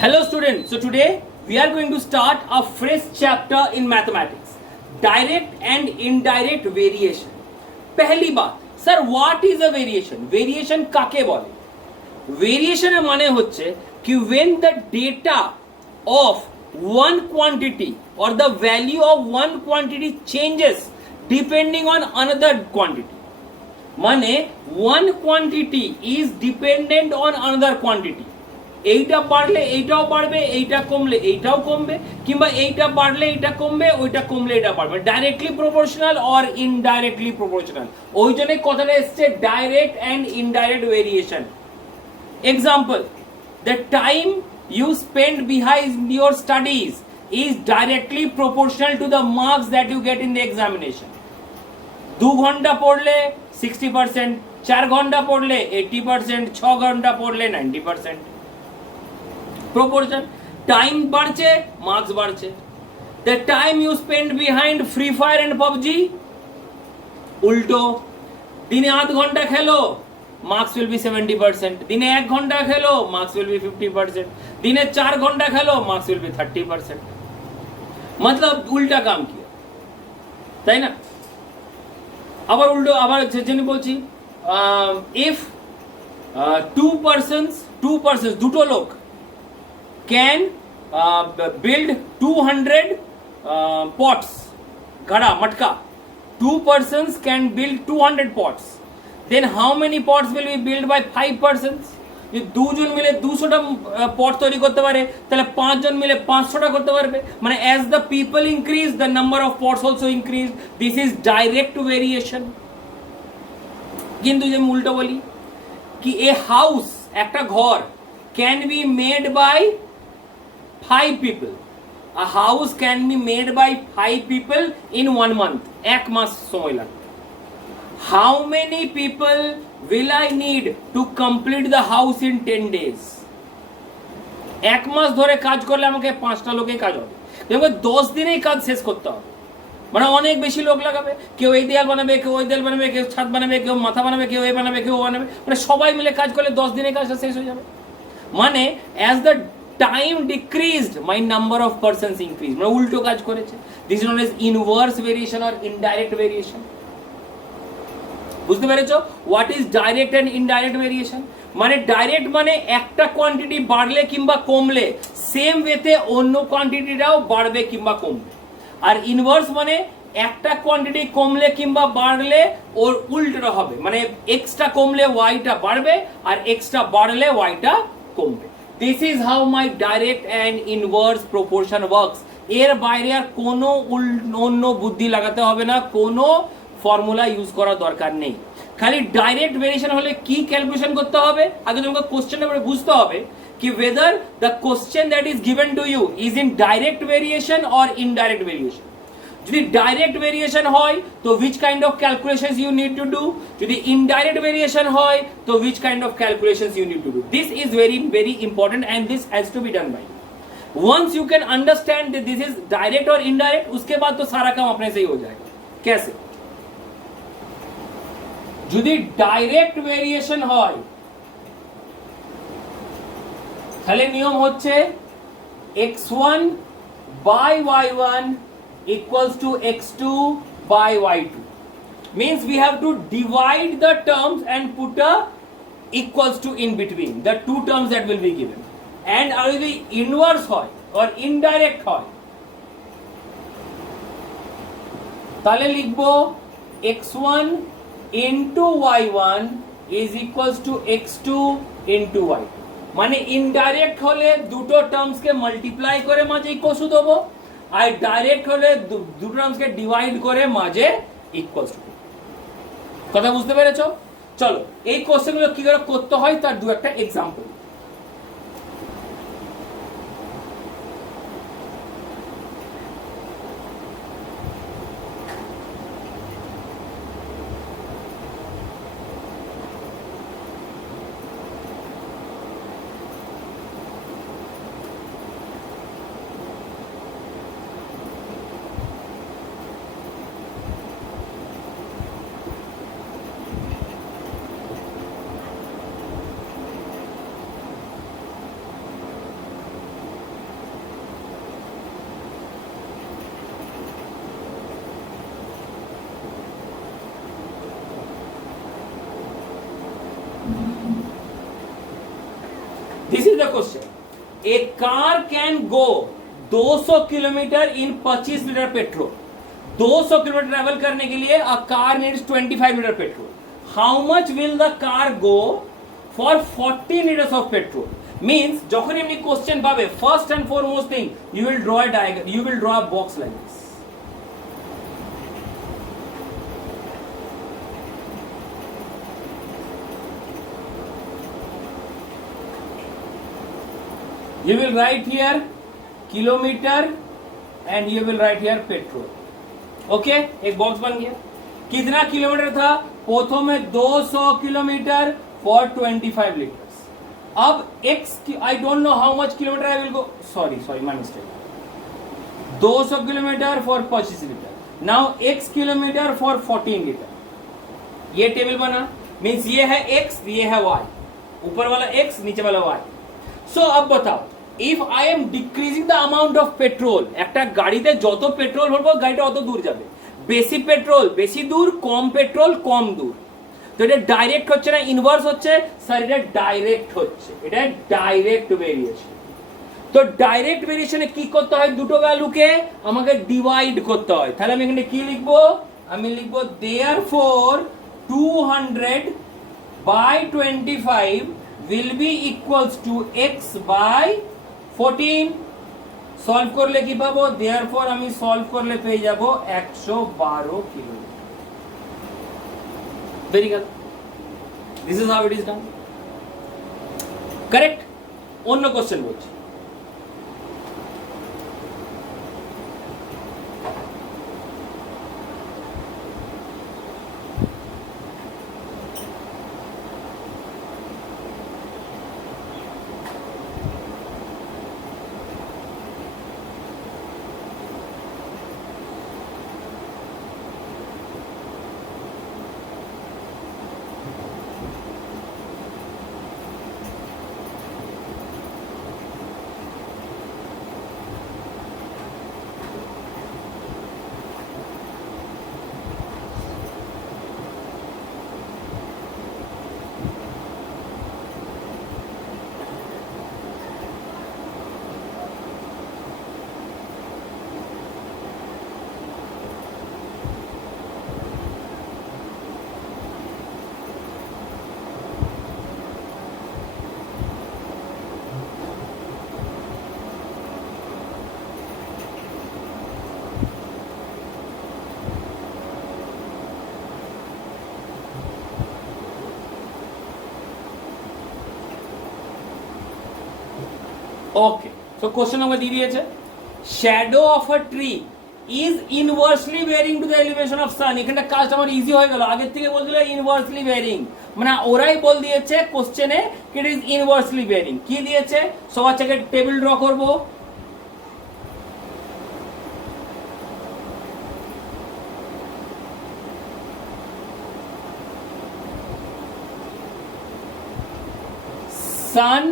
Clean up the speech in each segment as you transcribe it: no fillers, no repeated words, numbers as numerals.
Hello students, so today we are going to start a fresh chapter in mathematics, direct and indirect variation. पहली बात, sir what is a variation? Variation काके बोले? Variation এর মানে হচ্ছে कि when the data of one quantity or the value of one quantity changes depending on another quantity. মানে one quantity is dependent on another quantity. এইটা বাড়লে এইটাও বাড়বে, এইটা কমলে এইটাও কমবে, কিংবা এইটা বাড়লে এইটা কমবে, ওইটা কমলে এটা বাড়বে। Directly proportional or indirectly proportional, ওই জন্য কথাটা এসছে direct and indirect variation. Example, the time you spend behind your studies is directly proportional to the marks that you get in the examination. 2 ঘন্টা পড়লে 60%, 4 ঘন্টা পড়লে 80%, 6 ঘন্টা পড়লে 90%। proportion, time বাড়ছে, marks বাড়ছে। the time you spend behind free fire and PUBG উল্টো, দিনে 8 ঘন্টা খেলো marks will be 70%, দিনে 1 ঘন্টা খেলো marks will be 50%, দিনে 4 ঘন্টা খেলো marks will be 30%। मतलब উল্টা কাম কিয়া, তাই না? আবার উল্টো, আবার জেনে বলছি, if two persons দুটো লোক can build 200 pots, ghada matka, 2 persons can build 200 pots, then how many pots will be built by 5 persons? যদি দুজন মিলে 200টা পট তৈরি করতে পারে, তাহলে 5 জন মিলে 500টা করতে পারবে। মানে as the people increase, the number of pots also increase. This is direct variation. কিন্তু যে উল্টো বলি কি, a house, একটা ঘর can be made by 5 people. A house can be made by 5 people in 1 month. এক মাস সময় লাগবে। How many people will I need to complete the house in 10 days? এক মাস ধরে কাজ করলে আমাকে 5টা লোকেই কাজ হবে, কিন্তু 10 দিনেই কাজ শেষ করতে হবে। মানে অনেক বেশি লোক লাগাবে, কেউ এই দেয়াল বানাবে, কেউ ওই দেয়াল বানাবে, কেউ ছাদ বানাবে, কেউ মাথা বানাবে, কেউ এই বানাবে, কেউ বানাবে, মানে সবাই মিলে কাজ করলে 10 দিনে কাজটা শেষ হয়ে যাবে। মানে as the time decreased, my number of persons increased. মানে উল্টো কাজ করেছে। This is known as inverse variation or indirect variation. বুঝতে পেরেছো? What is direct and indirect variation? মানে ডাইরেক্ট মানে একটা কোয়ান্টিটি বাড়লে কিংবা কমলে সেম ওয়েতে অন্য কোয়ান্টিটিটাও বাড়বে কিংবা কমবে। আর ইনভার্স মানে একটা কোয়ান্টিটি কমলে কিংবা বাড়লে ওর উল্টোটা হবে, মানে এক্সটা কমলে ওয়াইটা বাড়বে আর এক্সটা বাড়লে ওয়াইটা কমবে। This is how my direct and inverse proportion works. এর বাইরে আর কোনো অন্য বুদ্ধি লাগাতে হবে না, কোনো ফর্মুলা ইউজ করার দরকার নেই। খালি ডাইরেক্ট ভেরিয়েশন হলে কি ক্যালকুলেশন করতে হবে, আগে তোমাকে কোশ্চেনটা বুঝতে হবে কি whether the question that is given to you is in direct variation or indirect variation. যদি ডাইরেক্ট ভেরিয়েশন হয় তো which kind of calculations you need to do, যদি indirect variation হয় তো which kind of calculations you need to do. This is very very important and this has to be done by you. Once you can understand that this is direct or indirect, उसके बाद तो सारा काम अपने से ही हो जाएगा। कैसे? যদি ডাইরেক্ট ভেরিয়েশন হয় তাহলে নিয়ম হচ্ছে x1 by y1 equals to x2 by y2. Means we have to divide the terms and put a equals to in between the two terms that will be given. And যদি inverse হয় or indirect হয় তাহলে লিখবো x1 into y1 is equals to x2 into y2. মানে indirect হলে দুটো টার্মসকে multiply করে মাঝে ইকুয়ালস টু দেবো, আর ডাইরেক্ট হলে দুটো টার্মসকে ডিভাইড করে মাঝে ইকুয়ালস টু। কথা বুঝতে পেরেছো? চলো এই কোশ্চেনগুলো কি করে করতে হয় তার দু একটা এক্সাম্পল। This is the question. A car can go 200 kilometre in 25 litre petrol. 200 kilometre travel करने के लिए a car needs 25 litre petrol. How much will the car go for 40 litres of petrol? Means যখন এমনি কোশ্চেন পাবে, first and foremost thing you will draw a diagram, you will draw a box like this. You will write here kilometer and you will write here petrol. Okay, एक box बन गया। कितना kilometre था? प्रथम में 200 kilometre for 25 liters. अब x, I don't know how much kilometer I will go. Sorry, my mistake. 200 kilometre for 25 litre. Now x kilometre for 14 litre. ये table बना, मीन्स ये है x, ये है y, ऊपर वाला x, नीचे वाला y. So अब बताओ, if I am decreasing the amount of petrol, একটা গাড়িতে যত পেট্রোল ভরবো গাড়িটা অত দূর যাবে। বেশি পেট্রোল বেশি দূর, কম পেট্রোল কম দূর। তো এটা ডাইরেক্ট হচ্ছে না ইনভার্স হচ্ছে? স্যার এটা ডাইরেক্ট হচ্ছে, এটা ডাইরেক্ট ভেরিয়েশন। তো ডাইরেক্ট ভেরিয়েশনে কি করতে হয়? দুটো ভ্যালুকে আমাকে ডিভাইড করতে হয়। তাহলে আমি এখানে কি লিখবো? আমি লিখবো therefore 200 by 25 will be equals to x by 14। Solve করলে কি পাবো? therefore আমি সলভ করলে পেয়ে যাব 112 kilometre. Very good. This is how it is done. Correct? অন্য কোশ্চেন বলছি। ওকে, সো কোশ্চেন আমাকে দিয়ে দিয়েছে, shadow of a tree is inversely varying to the elevation of sun. এখানটা কাজটা আমার ইজি হয়ে গেল। আগের থেকে বলছিল ইনভার্সলি ভেরিং, মানে ওরাই বল দিয়েছে কোশ্চেনে ইট ইজ ইনভার্সলি ভেরিং। কি দিয়েছে? সবার থেকে টেবিল ড্র করব। সান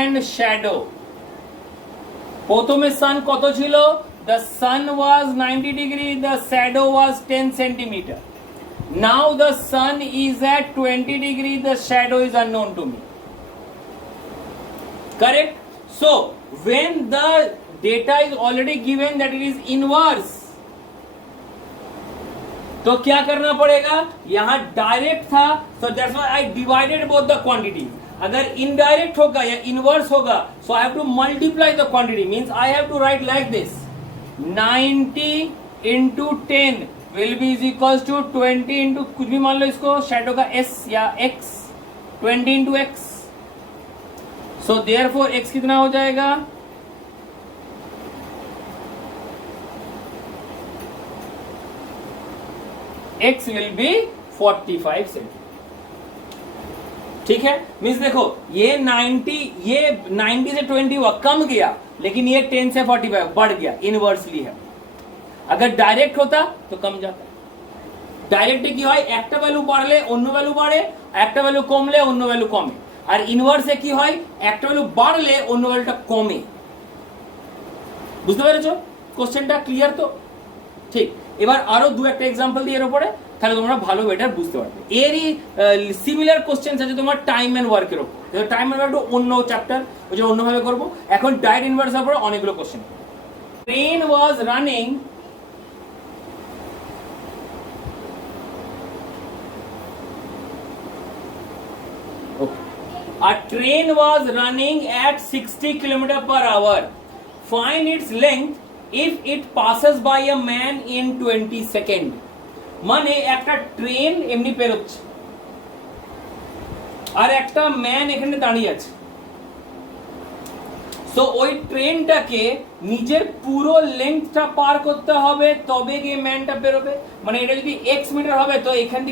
and shadow. প্রথমে সান কত ছিল? the sun was 90 degree, the shadow was 10 centimeter. now the sun is at 20 degree, the shadow is unknown to me. Correct? So when the data is already given that it is inverse, तो क्या करना पड़ेगा? यहां direct था, so that's why I divided both the quantities. अगर indirect होगा या inverse होगा, so I have to multiply the quantity, means I have to write like this 90 into 10 will be is equals to 20 into कुछ भी मान लो इसको, shadow का s या x, 20 into x. So therefore x कितना हो जाएगा? x will be 45 centimetre. ठीक है, मीन्स देखो ये 90 से 20 हुआ, कम गया, लेकिन ये 10 से 45 बढ़ गया, इनवर्सली है। अगर डायरेक्ट होता तो कम जाता। डायरेक्ट की হয় একটা ভ্যালু বাড়লে অন্য ভ্যালু বাড়ে, একটা ভ্যালু কমলে অন্য ভ্যালু কমে। আর ইনভার্সে কি হয়? একটা ভ্যালু বাড়লে অন্য ভ্যালুটা কমে। বুঝতে পেরেছো? কোশ্চেনটা ক্লিয়ার তো? ঠিক। এবার আরো দু একটা এক্সাম্পল দিয়ে এর উপরে, তাহলে তোমরা ভালো বেটার বুঝতে পারবে। এরই সিমিলার কোশ্চেন আছে তোমার টাইম অ্যান্ড ওয়ার্কের উপর। টাইম অ্যান্ড ওয়ার্ক অন্য চ্যাপ্টার, ওই জন্য অন্যভাবে করবো। এখন ডাইরেক্ট ইনভার্সের উপরে অনেকগুলো question. Train was running A train was running at 60 km per hour. Find its length if it passes by a man in 20 seconds. মানে একটা ট্রেন এমনি পেরোচ্ছে আর একটা ম্যান এখানে দাঁড়িয়ে আছে। সো ওই ট্রেনটাকে নিজের পুরো লেন্থটা পার করতে হবে, তবে গিয়ে ম্যানটা বেরোবে। মানে এটা যদি এক্স মিটার হবে, তো এইখান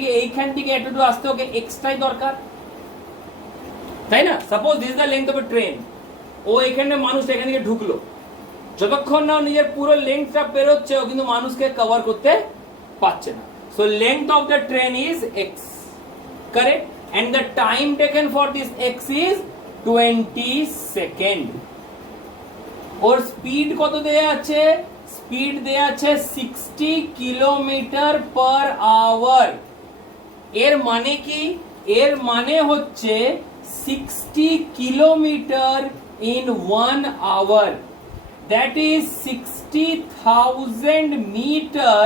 থেকে একটু আসতে ওকে এক্সট্রাই দরকার, তাই না? Suppose this is the length of a train, ও এখানে মানুষ এখান থেকে ঢুকলো, যতক্ষণ না নিজের পুরো লেন্থটা পেরোচ্ছে ও কিন্তু মানুষকে কভার করতে পারছে না। So length of the train is X, correct, and the time taken for this X is 20 second. ওর স্পিড কত দেয়া আছে? স্পিড দেয়া আছে 60 কিলোমিটার পার আওয়ার। এর মানে কি? এর মানে হচ্ছে 60 kilometre in 1 hour, that is 60,000 meter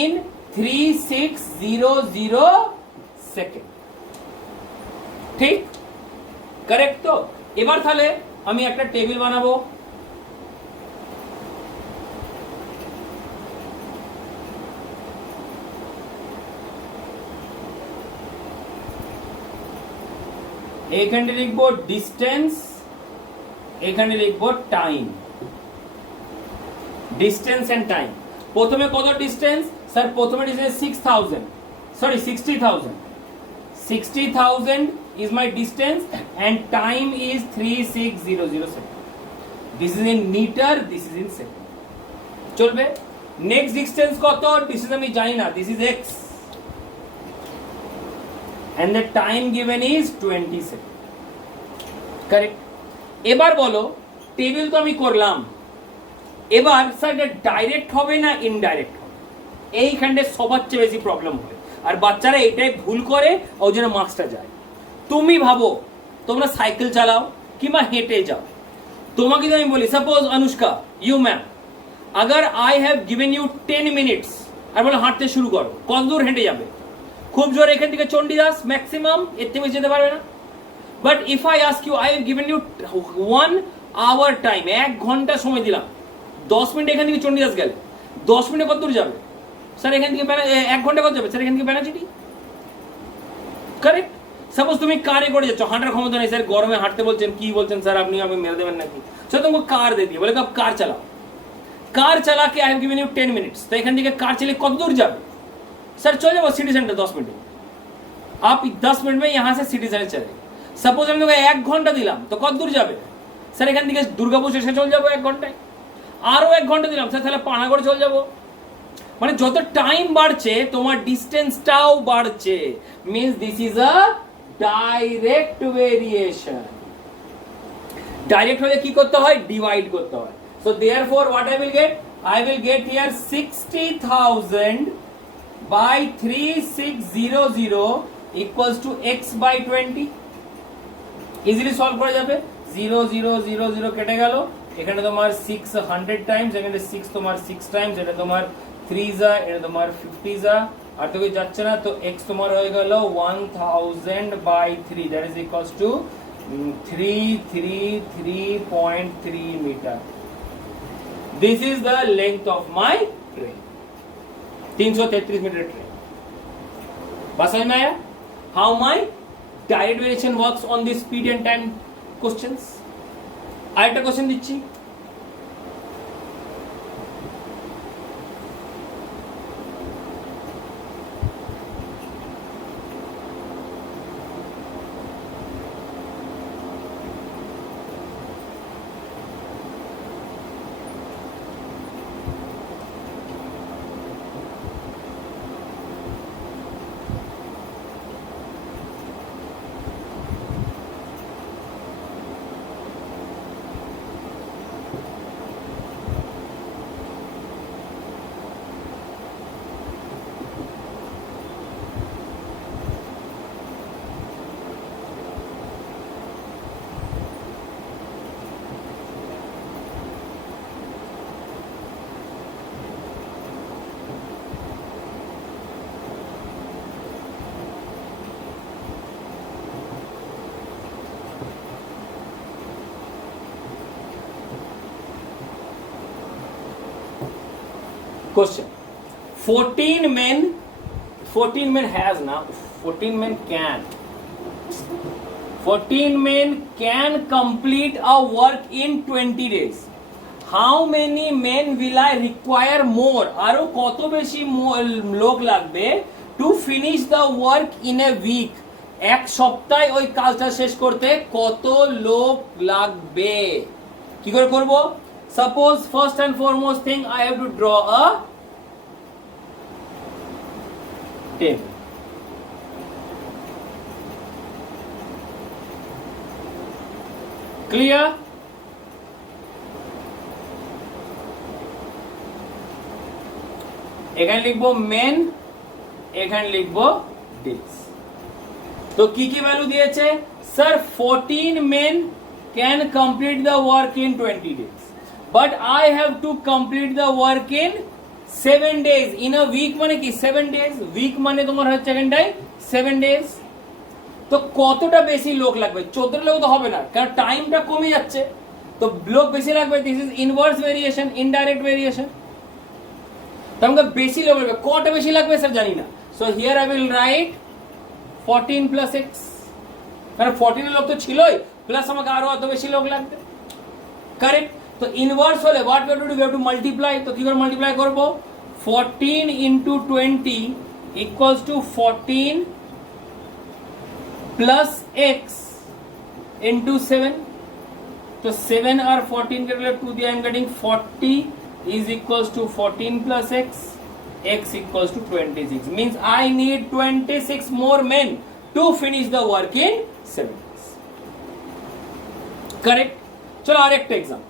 in 3600 second. ঠিক, কারেক্ট? তো এবার তাহলে আমি একটা টেবিল বানাবো। এখানে লিখবো ডিস্টেন্স, এখানে লিখবো টাইম। Distance and time. প্রথমে কত ডিস্টেন্স? স্যার প্রথমে distance 60,000 is my distance and time is 3600 seconds. This is in meter, this is in second. চলবে। নেক্সট ডিস্টেন্স কত? ডিস্টেন্স আমি জানি না, this is x and the time given is 20 seconds. Correct? এবার বলো, table তো আমি করলাম, এবার স্যার এটা ডাইরেক্ট হবে না ইনডাইরেক্ট হবে? এইখানে সবার চেয়ে বেশি প্রবলেম হয়, আর বাচ্চারা এটাই ভুল করে, ওই জন্য মার্কসটা যায়। তুমি ভাবো তোমরা সাইকেল চালাও কিংবা হেঁটে যাও, তোমাকে যদি আমি বলি সাপোজ অনুষ্কা, ইউ ম্যাম, अगर I have given you 10 minutes আর বলে হাঁটতে শুরু করো, কত দূর হেঁটে যাবে? খুব জোরে এখান থেকে চণ্ডীদাস ম্যাক্সিমাম, এর থেকে যেতে পারবে না। But if I ask you, I have given you 1 hour time, 1 ঘন্টা সময় দিলাম, 10 মিনিট এখান থেকে চণ্ডীদাস গেলে 10 মিনিটে কত দূর যাবে? স্যার এখান থেকে 1 ঘন্টা কত যাবে? স্যার এখান থেকে ব্যানাচিটি। কারেক্ট? সাপোজ তুমি কারে করে যাচ্ছ, হাঁটার ক্ষমতা নেই, স্যার গরমে হাঁটতে বলছেন, কি বলছেন স্যার আপনি, আমি মেরে দেবেন নাকি? স্যার তোমাকে কার দিয়ে দিয়ে বলে কার চালাও, कार चला के आई हैव गिवन यू 10 मिनट्स, तो एखान থেকে कार चले कत दूर जाबे? सर चले जाओ सिटी सेंटर 10 मिनट, आप 10 मिनट में यहाँ से सिटी सेंटर चले। सपोज আমি তোকে 1 ঘন্টা দিলাম, তো কত দূর যাবে? স্যার এখান থেকে দুর্গাপুর স্টেশন চলে যাবো 1 ঘন্টায়। আরো 1 ঘন্টা দিলাম, স্যার তাহলে পানাগড় চলে যাবো। মানে যত টাইম বাড়ছে তোমার ডিসটেন্সটাও বাড়ছে, means this is a direct variation. Direct হলে কি করতে হয়? ডিভাইড করতে হয়। So therefore what I will get? I will get here 60,000 by 3600 equals to x by 20. Easily solve করা যাবে। 0 0 0 0 কেটে গেল, এখানে তোমার 600 টাইমস, এখানে 6 তোমার 6 টাইমস, এটা তোমার 3 যা, এটা তোমার 50 যা, আর তো কিছু যাচ্ছে না, তো x তোমার হয়ে গেল 1000 by 3, that is equals to 333.3 meter. This is the length of my train. 333 meter train. बात समझ में आया? How my direct variation works on the speed and time questions. आरेकटा क्वेश्चन दिच्छी। Question. 14 men has now. 14 men can. 14 men can complete a work in 20 days. How many men will I require more? আরো কত বেশি লোক লাগবে to finish the work in a week? এক সপ্তাহে ওই কাজটা শেষ করতে কত লোক লাগবে? কি করে করব? Suppose first and foremost thing I have to draw a table. Clear? এখানে লিখবো মেন, এখানে লিখবো ডেজ। তো কি কি ভ্যালু দিয়েছে? Sir 14 men can complete the work in 20 days, but I have to complete the work in 7 days. In a week মানে কি 7 days, week মানে তোমার হচ্ছে এখানটায় 7 days। তো কতটা বেশি লোক লাগবে? 14 লোক তো হবে না, কারণ টাইমটা কমে যাচ্ছে, তো লোক বেশি লাগবে। This is inverse variation, indirect variation. তো আমাকে বেশি লোক লাগবে, কটা বেশি লাগবে স্যার জানি না। So here I will write 14 plus x, কারণ 14 লোক তো ছিলই, প্লাস আমাকে আরো অত বেশি লোক লাগবে। কারেক্ট? তো ইনভার্স হলে what we have to do? We have to multiply. তো কি করে মাল্টিপ্লাই করব? 14 into 20 equals to 14 plus x into 7. So 7 or 14 get rid of 2, I am getting 40 is equals to 14 plus x equals to 26. Means I need 26 more men to finish the work in 7 days. Correct? चलो और एक example.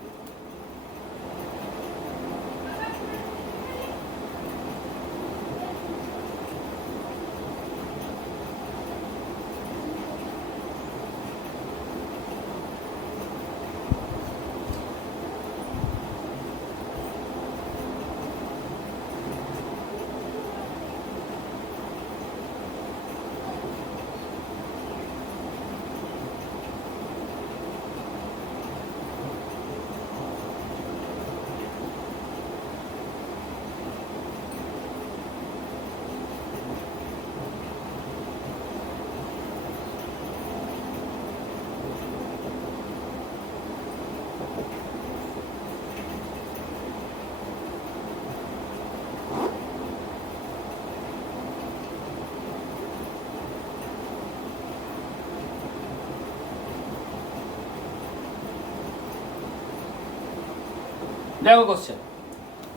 देखो question,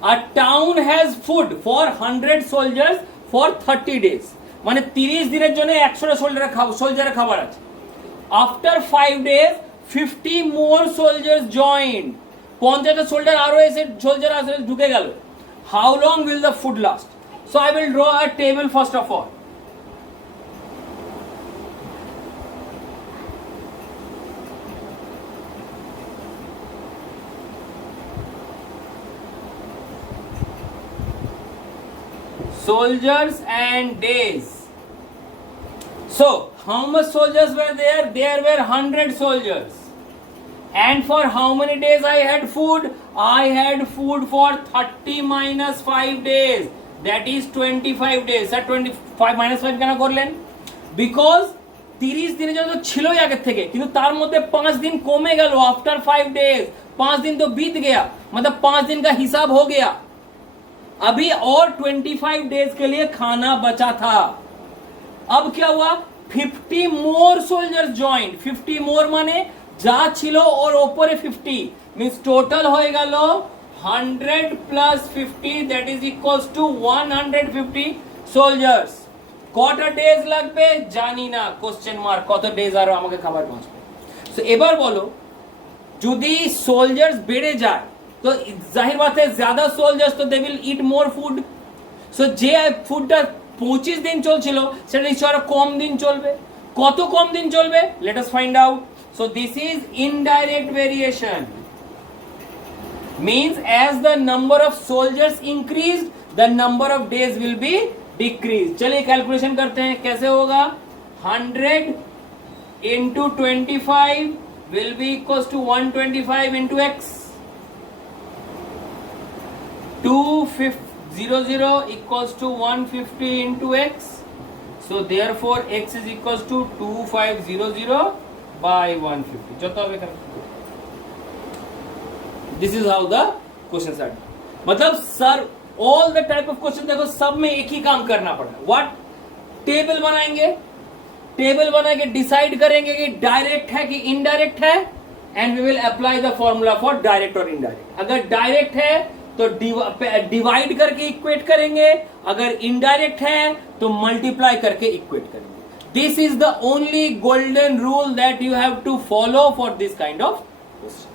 a town has food for 100 soldiers for 30 days, মানে 30 দিনের জন্য 100টা সোলজারের খাবার আছে। after 5 days 50 more soldiers joined, 50টা soldier আসে ঢুকে গেল। how long will the food last? so I will draw a table first of all. Soldiers and days. So how much soldiers were there? There were 100 soldiers. And for how many days I had food? I had food for 30 minus 5 days. That is 25 days. Sir 25 minus 5 কেন করলেন? Because 30 দিনের জন্য ছিলই আগে থেকে, কিন্তু তার মধ্যে 5 दिन কমে গেল after 5 days। 5 दिन तो बीत गया, मतलब 5 दिन का हिसाब हो गया। अभी और 25 डेज के लिए खाना बचा था। अब क्या हुआ? 50 मोर सोल्जर्स जॉइंड। 50 मोर माने যা ছিল ওর উপরে 50, means টোটাল হয়ে গেল 100 plus 50, that is equals to 150 soldiers. কত ডেজ লাগবে জানি না, কোশ্চেন মার্ক। কত ডেজ আরো আমাকে খাবার পৌঁছবে। সো এবার বলো, যদি সোলজার্স বেড়ে যায় তো जाहिर बात है ज्यादा सोल्जर्स तो they will eat more food. सो যে ফুডটা 25 দিন চলছিল সেটা নিশ্চয়ই আরো কম দিন চলবে। কত কম দিন চলবে? Let us find out. So this is indirect variation, means as the number of soldiers increased the number of days will be decreased। चलिए कैलकुलेशन करते हैं, कैसे होगा? 100 into 25 will be equals to 125 into x। 0 0 equals to 150 into x. So therefore x is equals to 2500 by 150. যত হবে এখানে। This is how the questions are. मतलब sir all the type of question देखो सब में एक ही काम करना पड़ा। What? टेबल बनाएंगे, टेबल बनाएंगे, डिसाइड करेंगे कि डायरेक्ट है कि इनडायरेक्ट है, and we will apply the formula for direct और इनडायरेक्ट। अगर डायरेक्ट है तो डिवाइड करके इक्वेट करेंगे, अगर इनडायरेक्ट है तो मल्टीप्लाई करके इक्वेट करेंगे। This is the only golden rule that you have to follow for this kind of questions.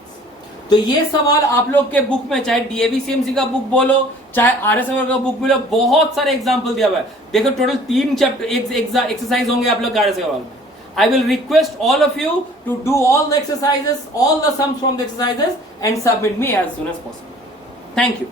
तो ये सवाल आप लोग के बुक में, चाहे डीएवी सीएमसी का बुक बोलो, चाहे आरएसएमआर का बुक बोलो, बहुत सारे एग्जांपल दिया हुआ है। देखो टोटल 3 चैप्टर एक्सरसाइज होंगे आप लोग के आरएसएमआर में। I will request all of you to do all the exercises, all the sums from the exercises and submit me as soon as possible. Thank you.